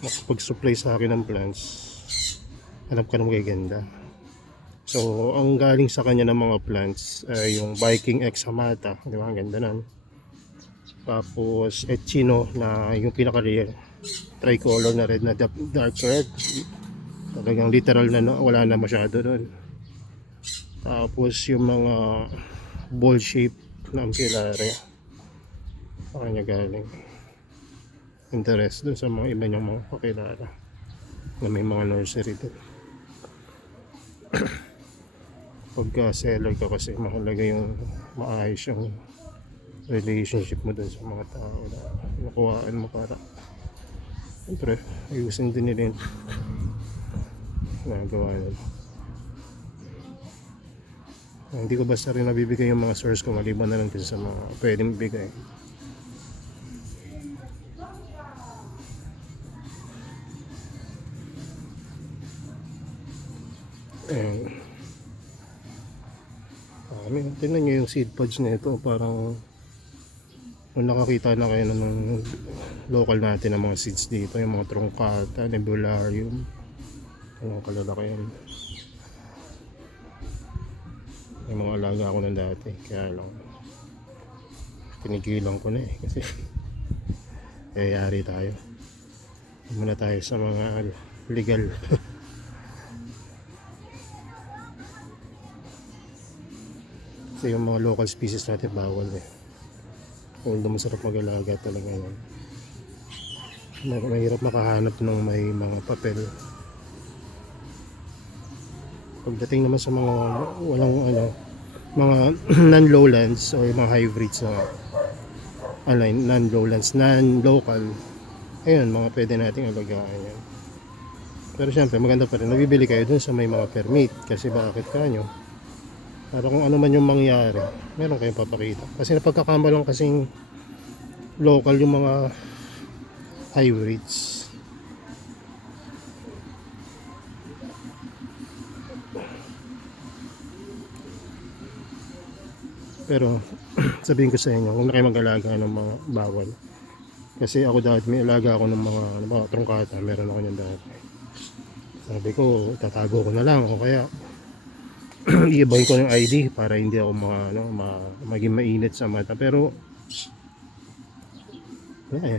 makapag-supply sa akin ng plants, hanap ka na magaganda. So ang galing sa kanya ng mga plants ay yung Viking Examata, di ba? Ang ganda nun. Tapos Echino na yung pinaka-rare, tricolor na red na dark red, talagang literal na wala na masyado doon. Tapos yung mga ball shape na ampilare sa kanya galing. Interest dun sa mga iba niyang mga kakilala na may mga nursery din. Pagka seller ka kasi mahalaga yung maayos yung relationship mo dun sa mga tao na nakuhaan mo para siyempre ayusin din nila yung nagawa nila. Hindi ko basta rin nabibigay yung mga source ko maliban na lang din sa mga pwedeng bigay. Tingnan nyo yung seed pods na ito, parang kung nakakita na kayo ng local natin ng mga seeds dito, yung mga truncata, nebularium, yung kalalaki yan. Yung mga alaga ako na dati, kaya lang tinigilan ko na kasi yayari tayo. Muna tayo sa mga legal. Kasi yung mga local species natin bawal although masarap mag-alaga talaga yan. Mahirap makahanap ng may mga papel. Pagdating naman sa mga walang mga non-lowlands o yung mga hybrids na non-lowlands, non-local, Ayun, mga pwede nating alagaan yan. Pero syempre, maganda pa rin. Nabibili kayo dun sa may mga permit. Kasi bakit kanyo? Para kung ano man yung mangyari, meron kayong papakita. Kasi napagkakama lang kasing local yung mga hybrids. Pero sabihin ko sa inyo, huwag na kayo mag-alaga ng mga bawal. Kasi ako dati may alaga ako ng mga trungkata, meron ako niyan dati. Sabi ko, tatago ko na lang o kaya iibahin ko ng ID para hindi ako maging mainit sa mata. Pero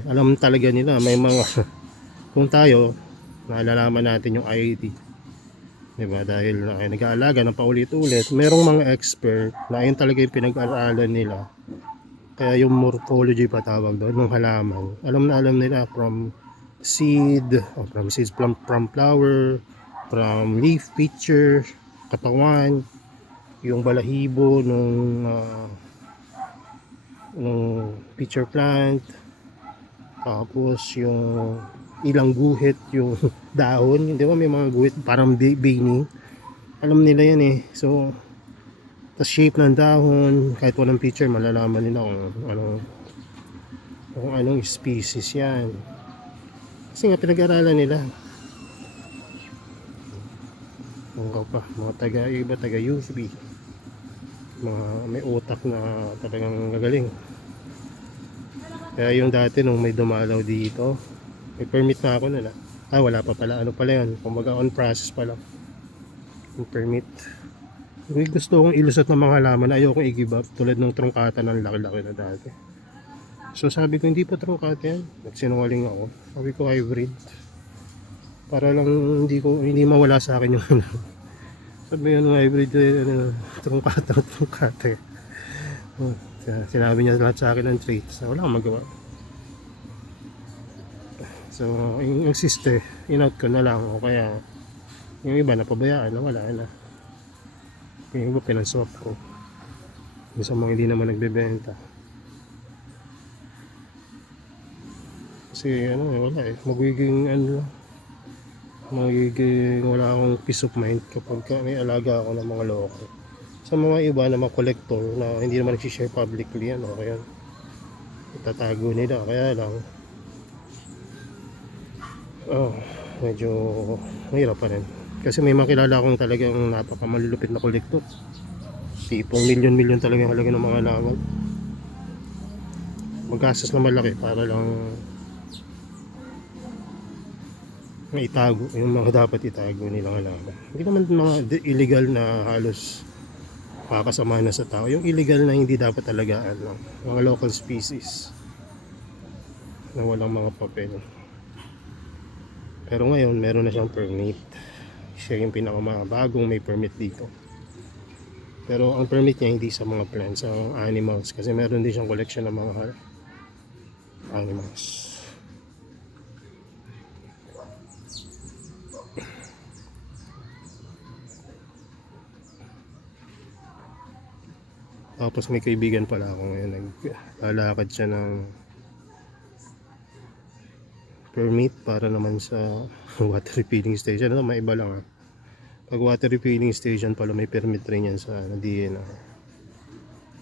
alam talaga nila may mga kung tayo naalalaman natin yung ID, diba? Dahil nag-aalaga ng paulit-ulit, merong mga expert na ayun talaga yung pinag-aralan nila. Kaya yung morphology pa tawag doon ng halaman, alam na alam nila from seed or from seeds, from flower, from leaf, picture, katawan, yung balahibo nung picture plant, tapos yung ilang guhit yung dahon, di ba may mga guhit parang beanie, alam nila yan eh. So the shape ng dahon, kahit walang picture malalaman nila kung anong species yan, kasi nga pinag-aralan nila. Mga taga USB, mga may utak na talagang gagaling. Kaya yung dati nung may dumalaw dito, may permit na ako na. Wala pa pala, ano pala yan, kumbaga on process pa lang yung permit. Kung gusto kong ilusot ng mga halaman, ayokong i-give up tulad ng trungkata ng laki-laki na dati. So sabi ko, hindi pa trungkata yan, nagsinungaling ako, sabi ko hybrid, para lang hindi mawala sa akin yung sabi yung hybrid, trungkata. Sinabi niya lahat sa akin ng traits, wala akong magawa. So yung sister, in-out ko na lang, o kaya yung iba napabayaan na, wala na. Yung iba pinanswap ko yung sa mga hindi naman nagbebenta. Kasi wala magiging wala akong peace of mind kapag may alaga ako ng mga local. Sa mga iba na mga collector na hindi naman nagsishare publicly yan, okay yan, itatago nila. Kaya lang medyo mahirap pa rin kasi may makilala akong talagang napakamalulupit na collector, tipong milyon talaga yung halaga ng mga halaman, maggastos na malaki para lang maitago yung mga dapat itago nilang halaman. Hindi naman mga illegal na halos makakasama na sa tao, yung illegal na hindi dapat talagaan lang, mga local species na walang mga papel. Pero ngayon meron na siyang permit, siya yung pinakamabagong may permit dito. Pero ang permit niya hindi sa mga plants, sa animals, kasi meron din siyang collection ng mga animals. Tapos may kaibigan pala ako ngayon, naglalakad siya ng permit para naman sa water refilling station. Maiba lang pag water refilling station pala may permit rin yan sa DNR,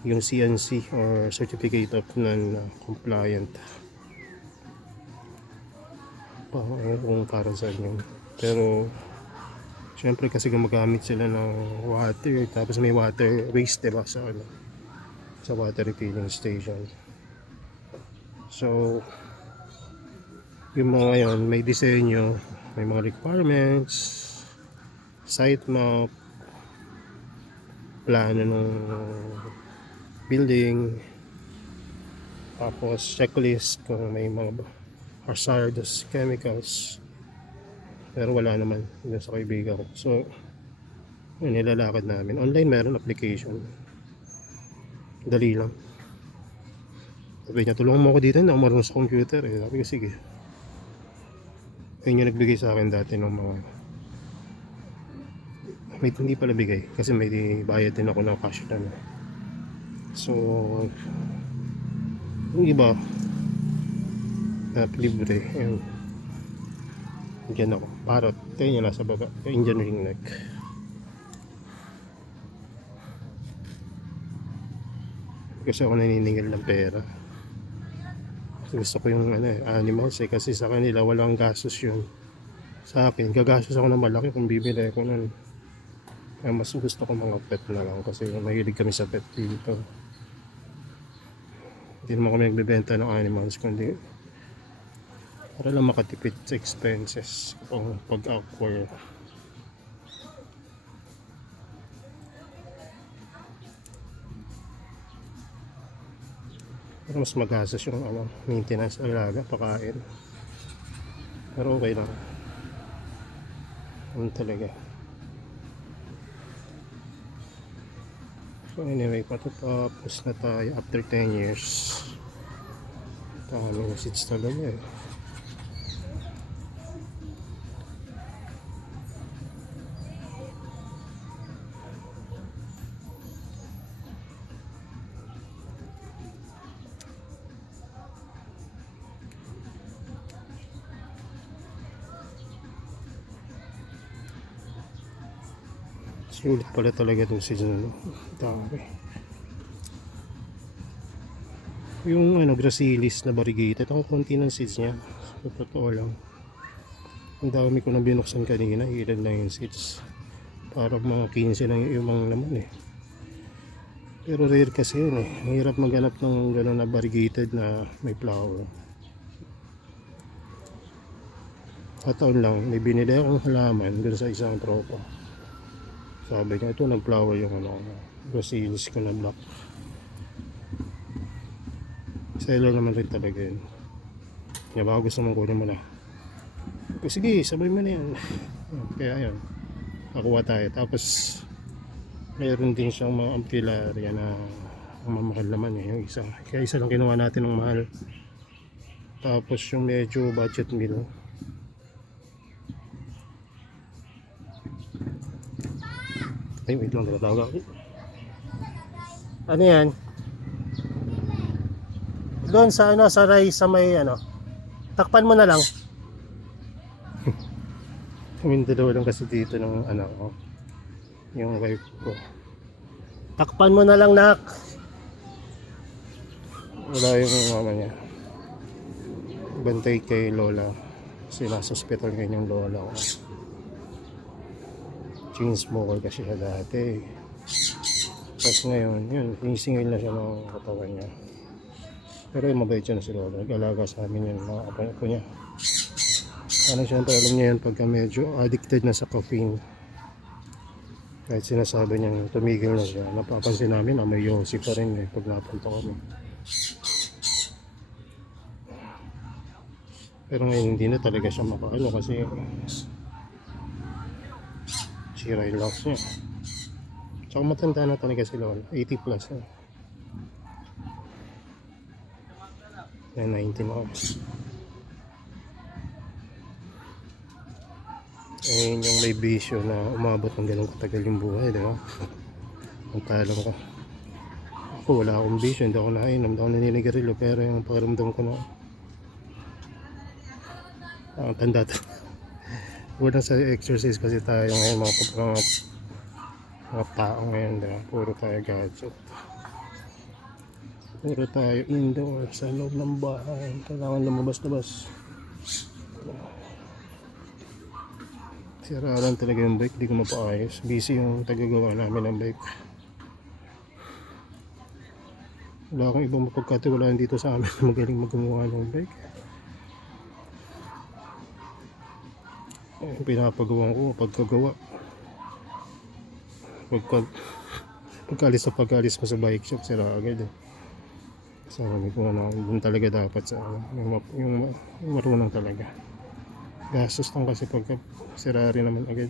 yung CNC or Certificate of Non-Compliant, kung para sa yun. Pero syempre kasi gumagamit sila ng water, tapos may water waste, diba, sa water refilling station. So yung mga yon may disenyo, may mga requirements, site map, plano ng building, tapos checklist kung may mga hazardous chemicals. Pero wala naman yun sa kaibigan ko. So yun, nilalakad namin. Online meron application, dali lang. Sabi niya, tulungan mo ako dito, na marunong sa computer eh. Sabi ko, sige. Ayun yung nagbigay sa akin dati ng mga hindi pala bigay kasi may bayad din ako ng cash na. So yung iba at libre. Ayun. Diyan ako. Parrot. Ito yung nasa baba. Yung Indian ringneck. Kasi ako naniningil ng pera. Gusto ko yung animals kasi sa kanila walang gastos yun. Sa akin, gagastos ako ng malaki kung bibili ako nun. Kaya mas gusto ko mga pet na lang kasi mahilig kami sa pet dito. Hindi naman kami nagbebenta ng animals kundi para lang makatipid sa expenses kung pag-acquire. Pero mas magastos yung maintenance, alaga, pakain. Pero okay lang. Talaga. So anyway, patapos na tayo after 10 years. Daming seats talaga eh. Sulit pala talaga itong season. Dami. Yung Gracilis na variegated, ang konti ng seeds niya. Sa totoo lang. Ang dami ko na binuksan kanina, ilan lang yung seeds. Parang mga 15 lang yung mga laman eh. Pero rare kasi yun eh. Mahirap maghanap ng gano'n na variegated na may flower. Kataon lang, may binili akong halaman dun sa isang tropa. Sabi niya, ito nag-flower yung Gracilis ko na black. Seller naman rin talaga yun. Kaya baka gusto mong kunin mo na. Sige, sabay mo na yan. Kaya yun, nakuha tayo. Tapos mayroon din siyang mga ampilarya na mamahal naman yung isa. Kaya isa lang kinuha natin ng mahal. Tapos yung medyo budget meal. Ay, wait lang, tinatawag ako. Ano yan? Doon sa sa Ray, sa may takpan mo na lang. Kami dalawa lang kasi dito ng yung wife ko. Takpan mo na lang, nak. Wala yung mama niya. Bantay kay lola. Kasi nasa hospital ngayon yung lola ko. Chain smoker kasi siya dati. Tapos ngayon, yun, sinisingil na siya ng katawan niya. Pero yung mabait siya na si lola. Nag-alaga sa amin yun, mga apo niya. Ano siyempre, alam niya yun pagka medyo addicted na sa caffeine. Kahit sinasabi niya tumigil na siya, napapansin namin may yosi pa rin pag napunta kami. Pero ngayon hindi na talaga siya makaano kasi sira yung lungs niya. Tsaka matanda na talaga si lola, 80 plus na. 19 ako. Ayun yung may bisyo na umabot ng ganun katagal yung buhay, di ba? Ang talang ko. Ako wala akong bisyo, hindi ako nainom, hindi ako naninigarilyo, pero yung pakiramdam ko na ang tanda to. Wala sa exercise kasi tayo ngayon, mga tao ngayon, di ba? Puro tayo gadget. Puro tayo indoor, sa loob ng bahay, kailangan lumabas-labas. Sira lang talaga yung bike, di ko mapaayos. Busy yung tagagawa namin ng bike. Wala akong ibang mapagkatiwalaan dito sa amin na magaling magawa ng bike. Yung pinapagawa ko, pagkagawa. Pagkalis mo sa bike shop, sira agad eh. Sabi ko doon talaga dapat sa yung marunong talaga. Gastos lang kasi pagka sira rin naman agad.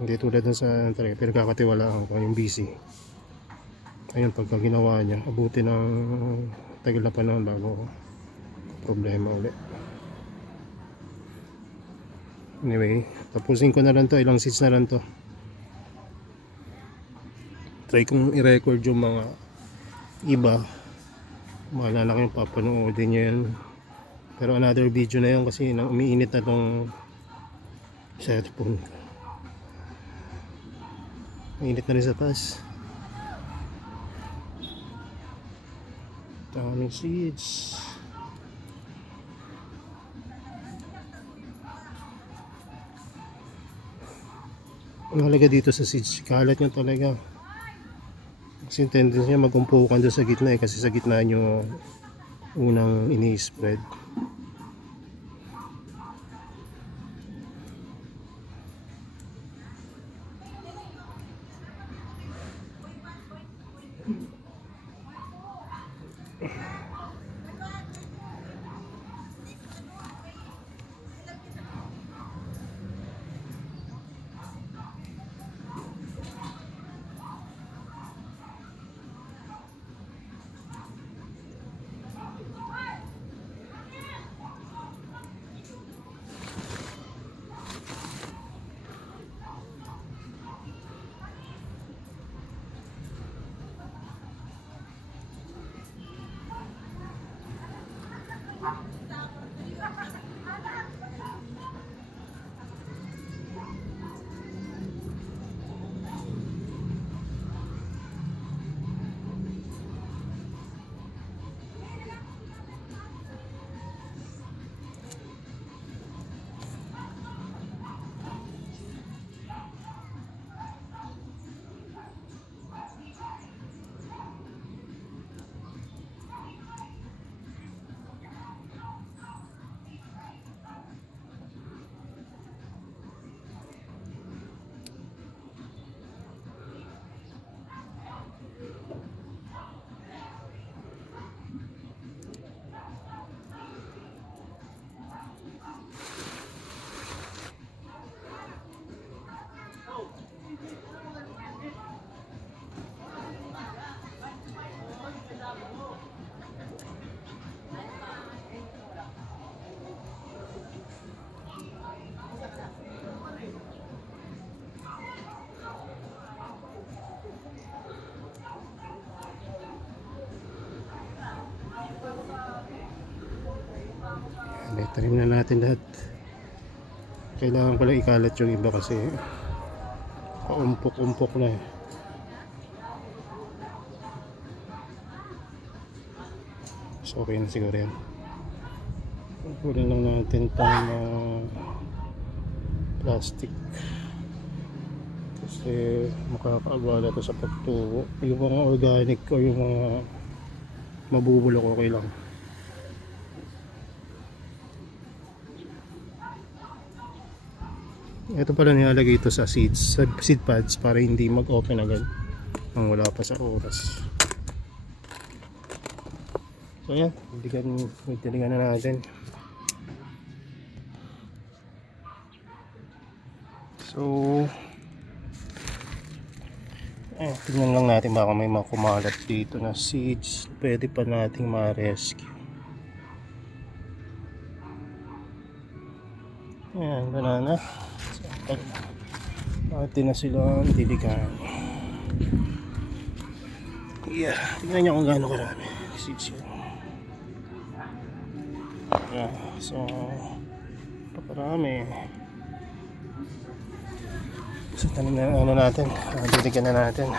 Hindi tulad dun sa talaga, pero kakatiwalaan ko yung busy. Ayun, pagka ginawa niya, abuti ng tagal na panahon bago problema ulit. Anyway, tapusin ko na lang to, ilang seats na lang to. Try kong i-record yung mga iba. Maalala ko yung papanoodin niya yan. Pero another video na yun kasi nang umiinit na tong cellphone. Mainit na rin sa taas. Daming seeds. Ang halaga dito sa seeds, kalat nyo talaga. Kasi yung tendency niya mag-umpukan doon sa gitna kasi sa gitna nyo unang ini-spread. Tanim na natin lahat. Kailangan pala ikalat yung iba kasi paumpok-umpok na eh. So okay na siguro yan. Kunin lang natin pang plastic kasi makakaabala to sa pagtubo. Yung mga organic o yung mga mabubulok okay lang. Ito pala nilalagay ito sa seeds, sa seed pads para hindi mag-open agad nang wala pa sa oras. So yan, titingnan na natin. So tingnan lang natin baka may makumalat dito na seeds pwede pa nating ma-rescue. Ayan, banana. Atin na sila diligan. Yeah, tingnan nyo kung gaano karami seeds yun. Yeah, so paparami. So tanim na ano natin, diligan na natin.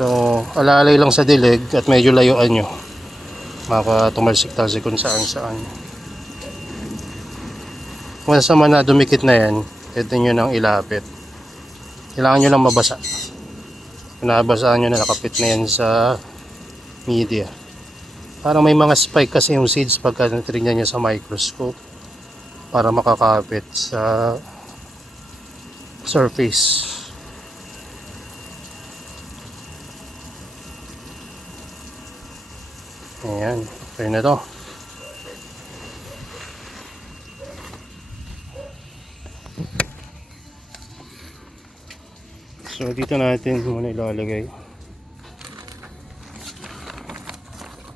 So, alalay lang sa dilig at medyo layuan nyo. Maka tumalsik-talsik kung saan-saan. Once naman na dumikit na yan, pwede nyo nang ilapit. Kailangan nyo lang mabasa. Kung nabasaan nyo na nakapit na yan sa media. Parang may mga spike kasi yung seeds pagka natrignan nyo sa microscope. Para makakapit sa surface. Ayan, okay na to. So dito natin muna ilalagay.